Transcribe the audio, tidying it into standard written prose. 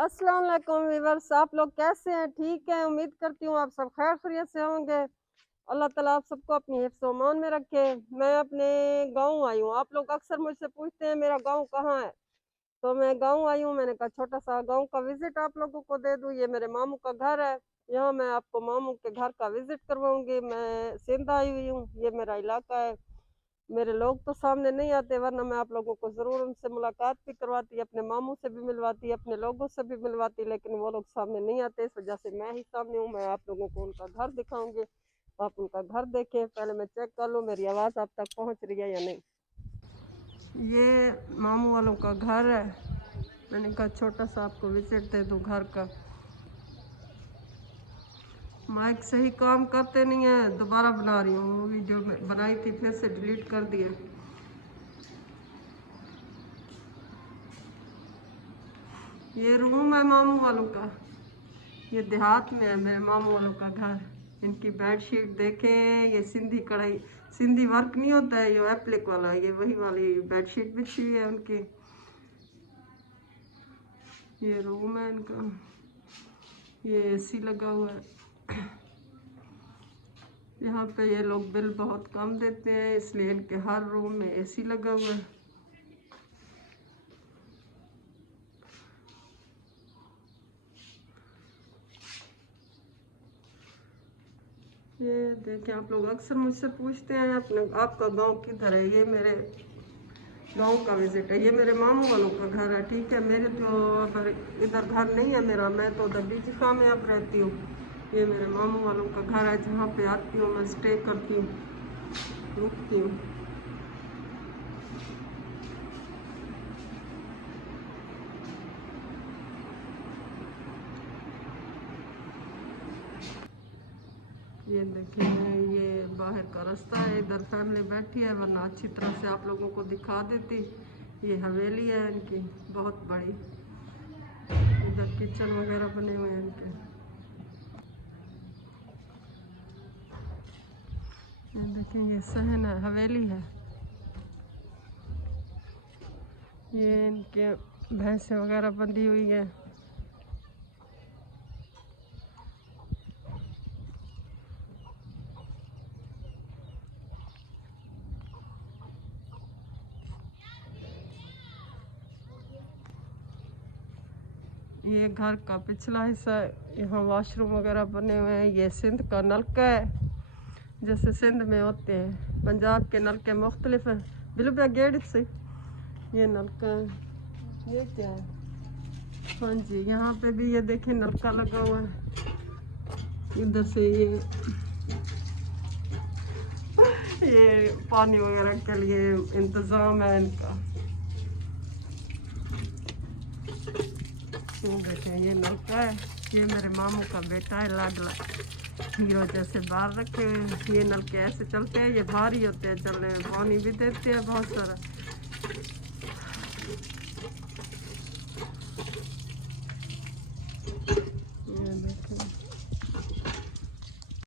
अस्सलाम वालेकुम व्यूअर्स, आप लोग कैसे हैं? ठीक हैं, उम्मीद करती हूँ आप सब खैर खैरियत से होंगे। अल्लाह ताला आप सबको अपनी हिफ्ज़ व अमान में रखे। मैं अपने गाँव आई हूँ। आप लोग अक्सर मुझसे पूछते हैं मेरा गाँव कहाँ है, तो मैं गाँव आई हूँ। मैंने कहा छोटा सा गाँव का विजिट आप लोगों को दे दूँ। ये मेरे मामू का घर है। यहाँ मैं आपको मामू के घर का विजिट करवाऊंगी। मैं सिंध आई हुई हूँ, ये मेरा इलाका है। मेरे लोग तो सामने नहीं आते, वरना मैं आप लोगों को ज़रूर उनसे मुलाकात भी करवाती, अपने मामू से भी मिलवाती, अपने लोगों से भी मिलवाती, लेकिन वो लोग सामने नहीं आते। इस वजह से मैं ही सामने हूँ। मैं आप लोगों को उनका घर दिखाऊंगी, आप उनका घर देखें। पहले मैं चेक कर लूँ मेरी आवाज़ आप तक पहुँच रही है या नहीं। ये मामू वालों का घर है। मैंने कहा छोटा सा आपको विजिट दे दूँ घर का। माइक सही काम करते नहीं है, दोबारा बना रही हूँ। वो वीडियो बनाई थी फिर से डिलीट कर दिया। ये रूम है मामू वालों का। ये देहात में है मेरे मामू वालों का घर। इनकी बेडशीट देखें, ये सिंधी कढ़ाई, सिंधी वर्क नहीं होता है, ये एप्लिक वाला, ये वही वाली बेडशीट बिछी हुई है उनकी। ये रूम है इनका। ये एसी लगा हुआ है। यहाँ पे ये लोग बिल बहुत कम देते हैं, इसलिए इनके हर रूम में एसी लगा हुआ है। ये देखें, आप लोग अक्सर मुझसे पूछते हैं अपने आपका गांव किधर है। ये मेरे गांव का विजिट है। ये मेरे मामू वालों का घर है। ठीक है, मेरे तो इधर घर नहीं है मेरा, मैं तो उधर बीच खां में अब रहती हूँ। ये मेरे मामू वालों का घर है, जहाँ पे आती हूँ मैं, स्टे करती हूँ, रुकती हूँ। ये देखें, ये बाहर का रास्ता है। इधर फैमिली बैठी है, वरना अच्छी तरह से आप लोगों को दिखा देती। ये हवेली है इनकी बहुत बड़ी। इधर किचन वगैरह बने हुए हैं इनके। ये देखें, ये सहन है, हवेली है। ये इनके भैंसें वगैरह बंधी हुई है। ये घर का पिछला हिस्सा, यहाँ वॉशरूम वगैरह बने हुए हैं। ये सिंध का नलका है, जैसे सिंध में होते हैं। पंजाब के नलके मुख्तलिफ हैं। बिल्कुल गेट से ये नलका है। ये क्या है? हाँ जी, यहाँ पे भी ये देखिए नलका लगा हुआ है। इधर से ये पानी वगैरह के लिए इंतज़ाम है इनका। देखें, ये नलका है। ये मेरे मामू का बेटा है लाडला, हीरो जैसे बाहर रखे हुए। ये नलके ऐसे चलते हैं, ये भारी होते हैं चलने में, पानी भी देते हैं बहुत सारा।